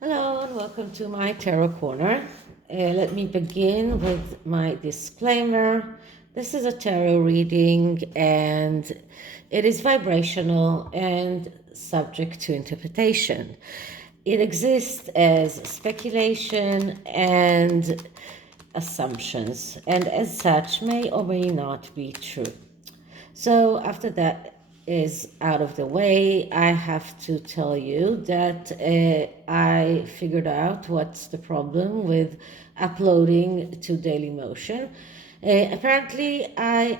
Hello and welcome to my Tarot Corner. Let me begin with my disclaimer. This is a tarot reading and it is vibrational and subject to interpretation. It exists as speculation and assumptions, and as such may or may not be true. So after that is out of the way, I have to tell you that I figured out what's the problem with uploading to Dailymotion. Apparently, I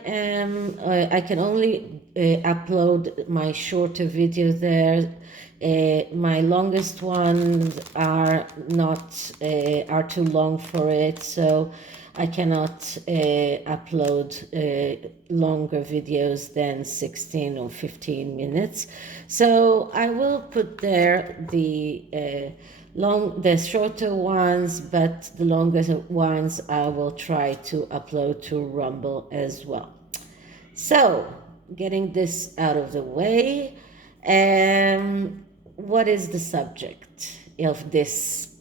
can only upload my shorter videos there. My longest ones are not are too long for it, so I cannot upload longer videos than 16 or 15 minutes. So I will put there the shorter ones, but the longer ones I will try to upload to Rumble as well. So, getting this out of the way, what is the subject of this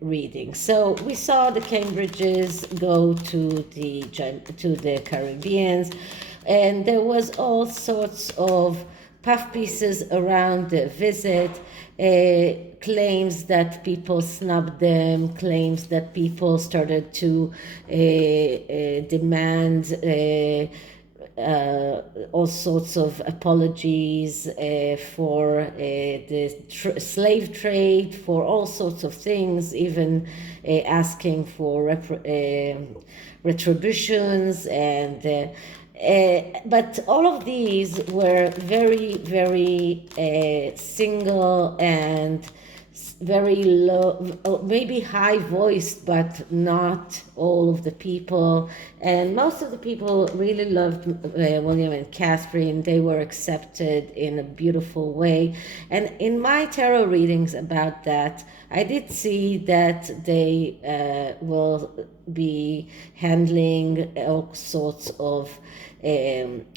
reading? So we saw the Cambridges go to the Caribbeans, and there was all sorts of puff pieces around the visit. Claims that people snubbed them, claims that people started to demand all sorts of apologies for the slave trade, for all sorts of things, even asking for retributions but all of these were very, very single and very low, maybe high voiced, but not all of the people. And most of the people really loved William and Catherine. They were accepted in a beautiful way. And in my tarot readings about that, I did see that they will be handling all sorts of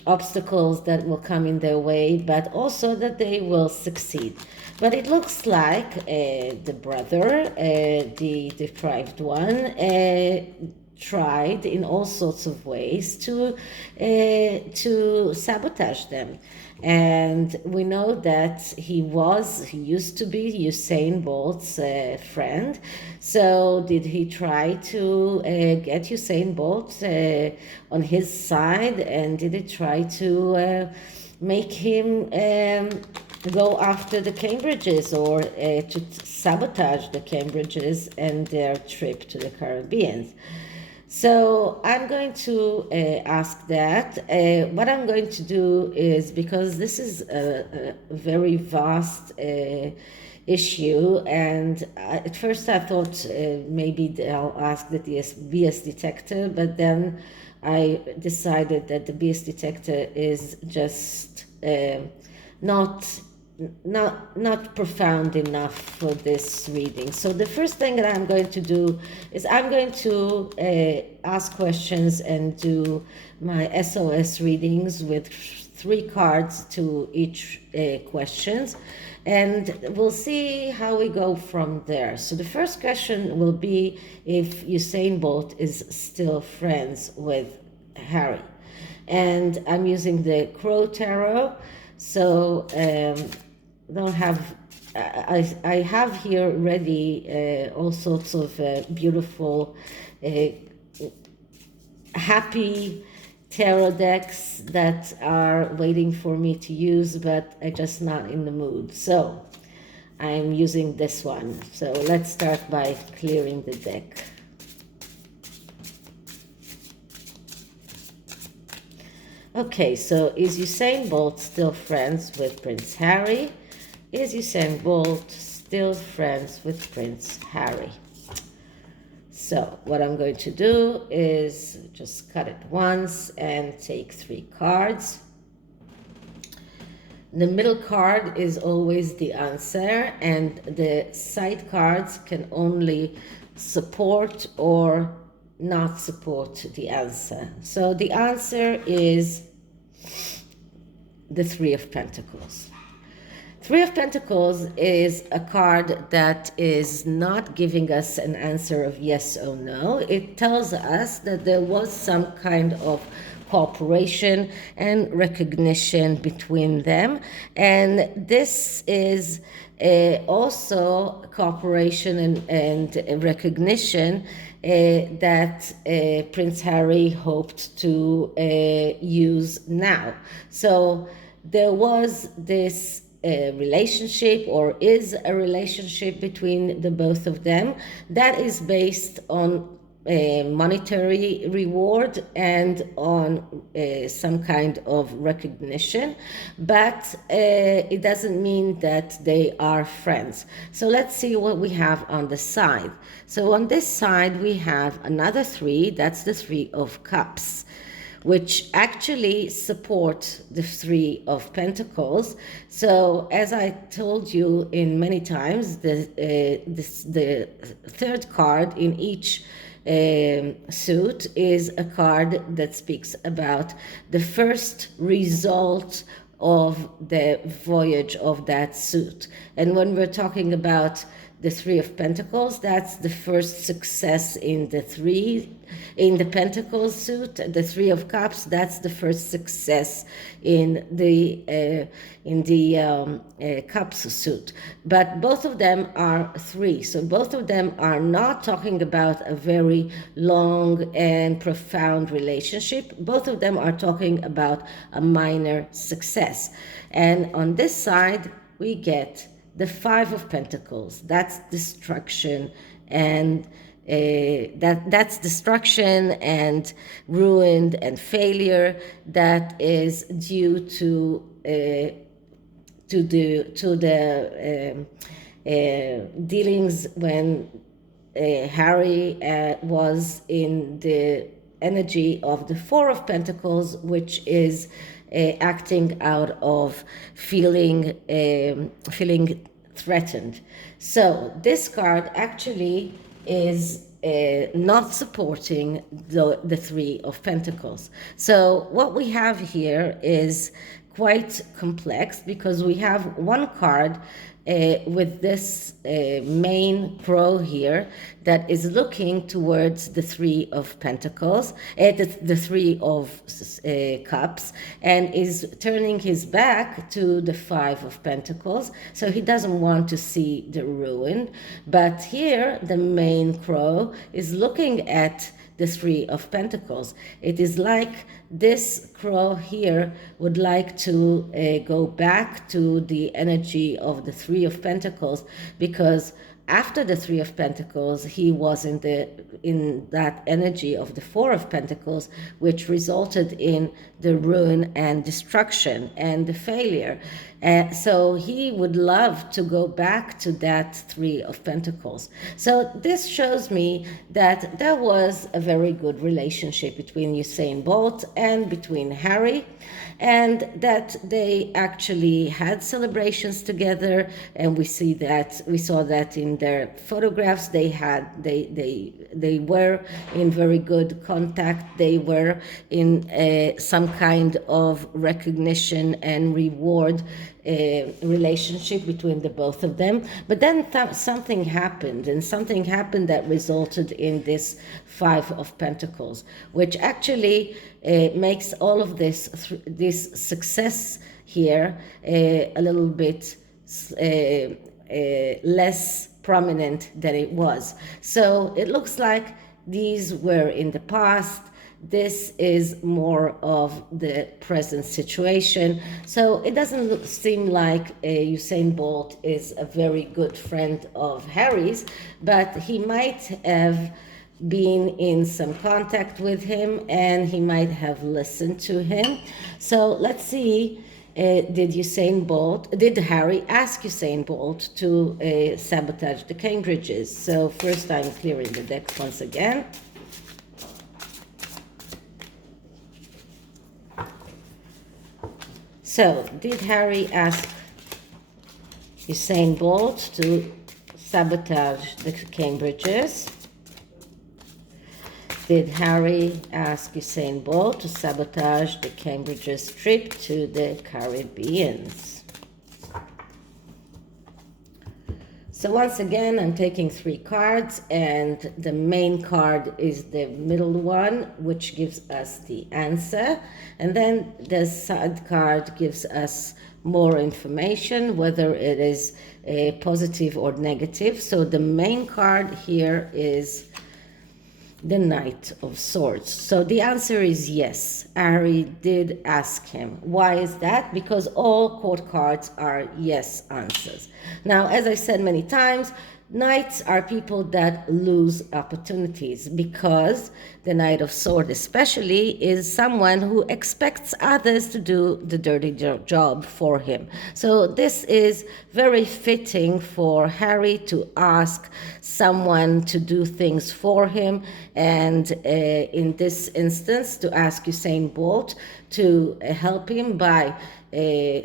obstacles that will come in their way, but also that they will succeed. But it looks like the brother, the deprived one, tried in all sorts of ways to sabotage them. And we know that he used to be Usain Bolt's friend. So did he try to get Usain Bolt on his side? And did he try to make him go after the Cambridges, or to sabotage the Cambridges and their trip to the Caribbean? So I'm going to ask that. What I'm going to do is, because this is a very vast issue, and at first I thought maybe I'll ask the BS detector, but then I decided that the BS detector is just not profound enough for this reading. So the first thing that I'm going to do is I'm going to ask questions and do my SOS readings with 3 cards to each questions, and we'll see how we go from there. So the first question will be if Usain Bolt is still friends with Harry, and I'm using the Crow Tarot. So don't have I have here ready all sorts of beautiful happy tarot decks that are waiting for me to use, but I'm just not in the mood, so I'm using this one. So let's start by clearing the deck. Okay, so is Usain Bolt still friends with Prince Harry? Is Usain Bolt still friends with Prince Harry? So what I'm going to do is just cut it once and take 3 cards. The middle card is always the answer, and the side cards can only support or not support the answer. So the answer is the 3 of Pentacles. Three of Pentacles is a card that is not giving us an answer of yes or no. It tells us that there was some kind of cooperation and recognition between them. And this is also cooperation and recognition that Prince Harry hoped to use now. So there was this relationship, or is a relationship between the both of them that is based on monetary reward and on some kind of recognition, but it doesn't mean that they are friends. So let's see what we have on the side. So on this side we have another three, that's the Three of Cups, which actually support the Three of Pentacles. So as I told you in many times, the third card in each suit is a card that speaks about the first result of the voyage of that suit. And when we're talking about the Three of Pentacles, that's the first success in the Pentacles suit. The Three of Cups, that's the first success in the Cups suit. But both of them are three, so both of them are not talking about a very long and profound relationship. Both of them are talking about a minor success. And on this side we get the Five of Pentacles. That's destruction, and that's destruction and ruin and failure that is due to the dealings when Harry was in the energy of the Four of Pentacles, which is acting out of feeling threatened. So this card actually is not supporting the Three of Pentacles. So what we have here is quite complex, because we have one card with this main crow here that is looking towards the Three of Pentacles, the Three of Cups, and is turning his back to the Five of Pentacles. So he doesn't want to see the ruin. But here the main crow is looking at the Three of Pentacles. It is like this crow here would like to go back to the energy of the Three of Pentacles, because after the Three of Pentacles he was in that energy of the Four of Pentacles, which resulted in the ruin and destruction and the failure. So he would love to go back to that Three of Pentacles. So this shows me that there was a very good relationship between Usain Bolt and between Harry, and that they actually had celebrations together, and we saw that in their photographs. They were in very good contact. They were in some kind of recognition and reward relationship between the both of them. But then something happened, and something happened that resulted in this Five of Pentacles, which actually makes all of this success here a little bit less prominent than it was. So it looks like these were in the past. This is more of the present situation. So it doesn't seem like Usain Bolt is a very good friend of Harry's, but he might have been in some contact with him, and he might have listened to him. So let's see, did Harry ask Usain Bolt to sabotage the Cambridges? So first I'm clearing the deck once again. So, did Harry ask Usain Bolt to sabotage the Cambridges? Did Harry ask Usain Bolt to sabotage the Cambridges trip to the Caribbean? So once again, I'm taking 3 cards, and the main card is the middle one, which gives us the answer. And then the side card gives us more information, whether it is positive or negative. So the main card here is the Knight of Swords. So the answer is yes. Harry did ask him. Why is that? Because all court cards are yes answers. Now, as I said many times, knights are people that lose opportunities, because the Knight of Swords especially is someone who expects others to do the dirty job for him. So this is very fitting for Harry to ask someone to do things for him, and in this instance to ask Usain Bolt to help him by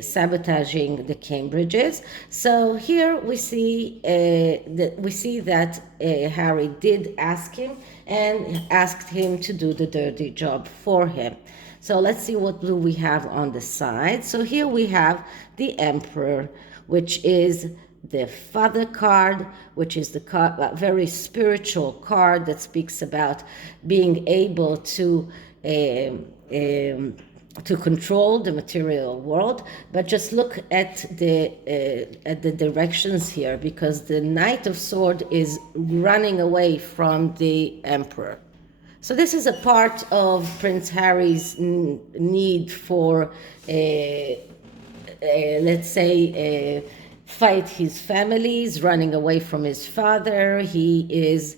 sabotaging the Cambridges. So here we see that Harry did ask him and asked him to do the dirty job for him. So let's see what do we have on the side. So here we have the Emperor, which is the Father card, which is the card, a very spiritual card that speaks about being able to control the material world. But just look at the directions here, because the Knight of Swords is running away from the Emperor. So this is a part of Prince Harry's need for, let's say, fight his families, running away from his father. He is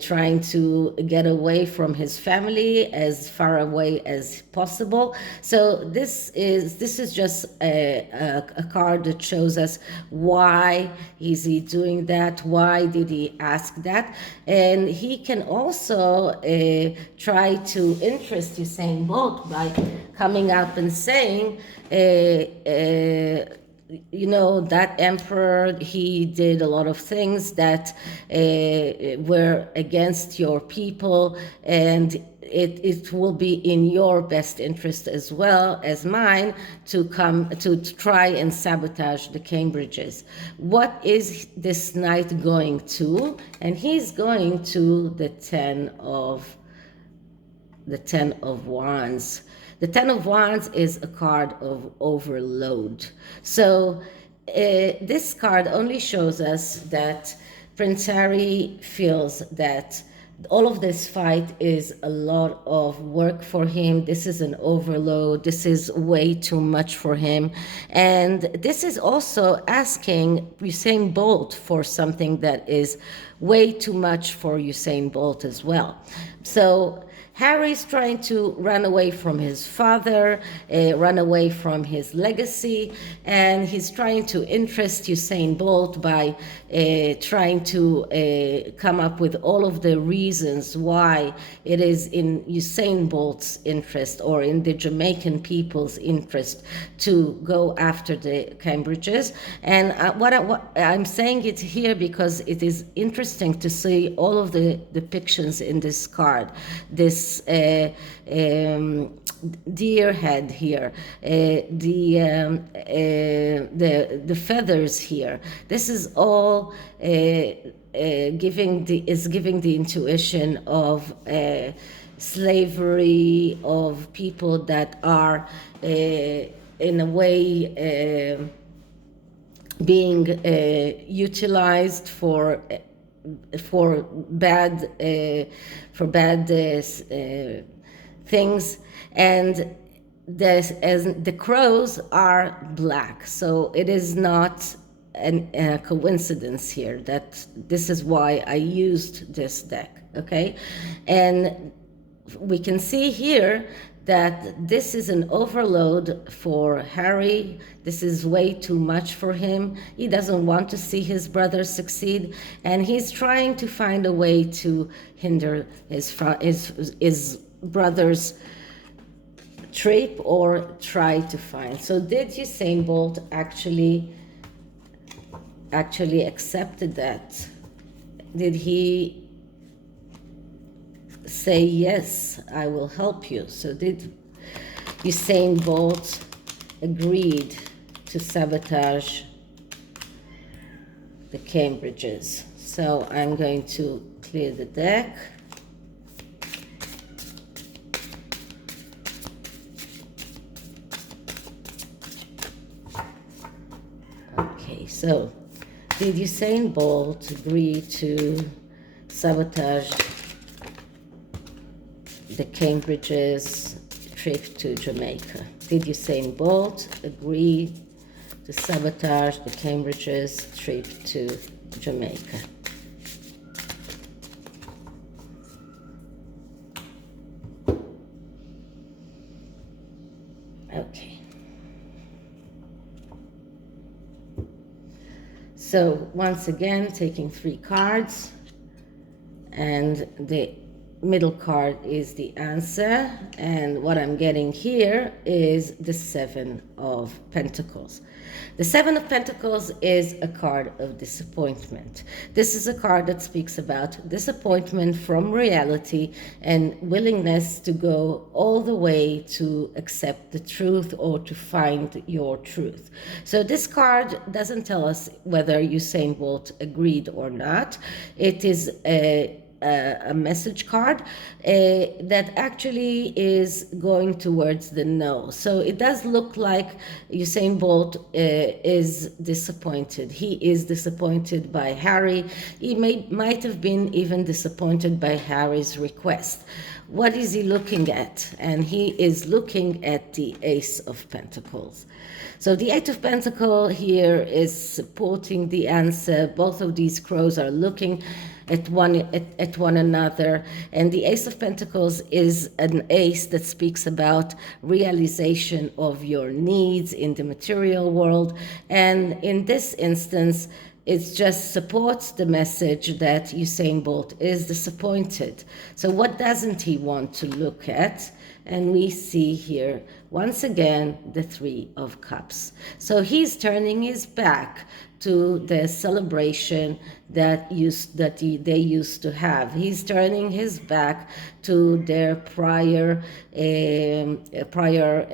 trying to get away from his family as far away as possible. So this is just a card that shows us why is he doing that, why did he ask that. And he can also try to interest Usain Bolt by coming up and saying, you know, that emperor, he did a lot of things that were against your people, and it will be in your best interest as well as mine to come to try and sabotage the Cambridges. What is this knight going to? And he's going to the Ten of Wands. The Ten of Wands is a card of overload. So this card only shows us that Prince Harry feels that all of this fight is a lot of work for him. This is an overload. This is way too much for him. And this is also asking Usain Bolt for something that is way too much for Usain Bolt as well. So Harry's trying to run away from his father, run away from his legacy, and he's trying to interest Usain Bolt by trying to come up with all of the reasons why it is in Usain Bolt's interest or in the Jamaican people's interest to go after the Cambridges. And what I'm saying it here because it is interesting to see all of the depictions in this card. This deer head here, the feathers here. This is all giving the intuition of slavery, of people that are in a way being utilized for bad things. And the crows are black, so it is not a coincidence here that this is why I used this deck. Okay, and we can see here that this is an overload for Harry. This is way too much for him. He doesn't want to see his brother succeed, and he's trying to find a way to hinder his brother's trip or try to find. So did Usain Bolt actually accepted that? Did he say, yes, I will help you? So did Usain Bolt agreed to sabotage the Cambridges. So I'm going to clear the deck. Okay, so did Usain Bolt agree to sabotage the Cambridges trip to Jamaica? Did Usain Bolt agree to sabotage the Cambridges trip to Jamaica? Okay. So once again, taking 3 cards, and the middle card is the answer, and what I'm getting here is the 7 of Pentacles. The 7 of Pentacles is a card of disappointment. This is a card that speaks about disappointment from reality and willingness to go all the way to accept the truth or to find your truth. So this card doesn't tell us whether Usain Bolt agreed or not. It is a message card that actually is going towards the no. So it does look like Usain Bolt is disappointed. He is disappointed by Harry. He might have been even disappointed by Harry's request. What is he looking at? And he is looking at the Ace of Pentacles. So the 8 of Pentacles here is supporting the answer. Both of these crows are looking at one another, and the Ace of Pentacles is an ace that speaks about realization of your needs in the material world, and in this instance it just supports the message that Usain Bolt is disappointed. So what doesn't he want to look at? And we see here once again the 3 of Cups. So he's turning his back to the celebration that they used to have. He's turning his back to their prior prior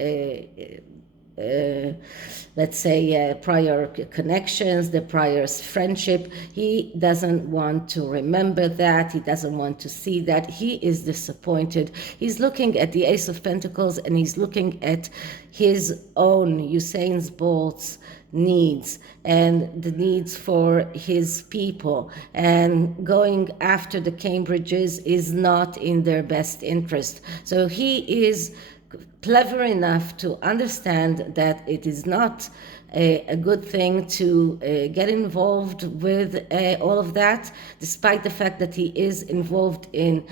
connections, the prior friendship. He doesn't want to remember that. He doesn't want to see that. He is disappointed. He's looking at the Ace of Pentacles, and he's looking at his own, Usain Bolt's needs and the needs for his people, and going after the Cambridges is not in their best interest. So he is clever enough to understand that it is not a good thing to get involved with all of that, despite the fact that he is involved in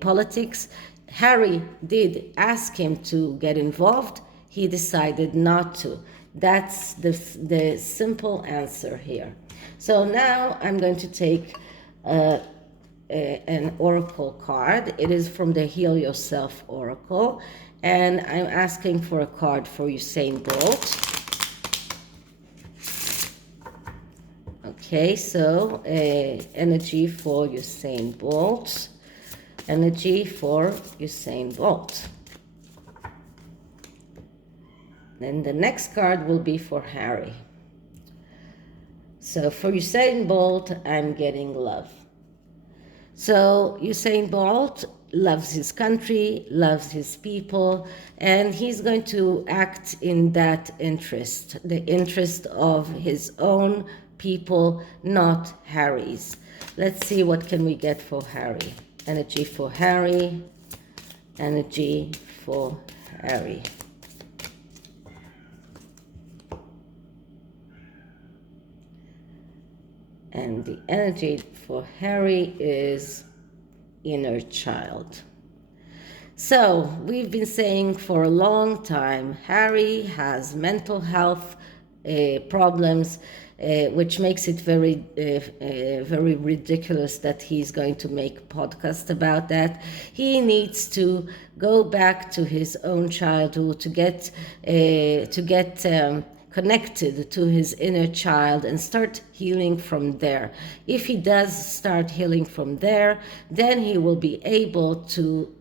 politics. Harry did ask him to get involved. He decided not to. That's the simple answer here. So now I'm going to take an oracle card. It is from the Heal Yourself Oracle, and I'm asking for a card for Usain Bolt. Okay, so energy for Usain Bolt. Energy for Usain Bolt. Then the next card will be for Harry. So for Usain Bolt, I'm getting love. So Usain Bolt loves his country, loves his people, and he's going to act in that interest, the interest of his own people, not Harry's. Let's see what can we get for Harry. Energy for Harry. Energy for Harry. And the energy for Harry is inner child. So we've been saying for a long time, Harry has mental health problems, which makes it very ridiculous that he's going to make a podcast about that. He needs to go back to his own childhood to get connected to his inner child and start healing from there. If he does start healing from there, then he will be able to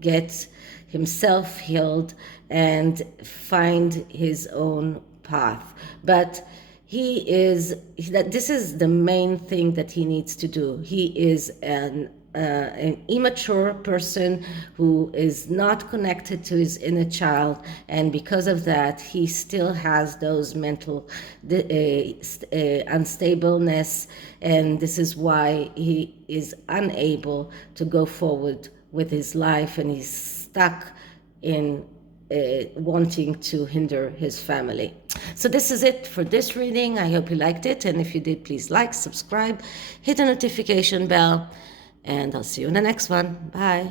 get himself healed and find his own path. But This is the main thing that he needs to do. He is an immature person who is not connected to his inner child, and because of that he still has those mental unstableness, and this is why he is unable to go forward with his life, and he's stuck in wanting to hinder his family. So this is it for this reading. I hope you liked it, and if you did, please like, subscribe, hit the notification bell, and I'll see you in the next one. Bye.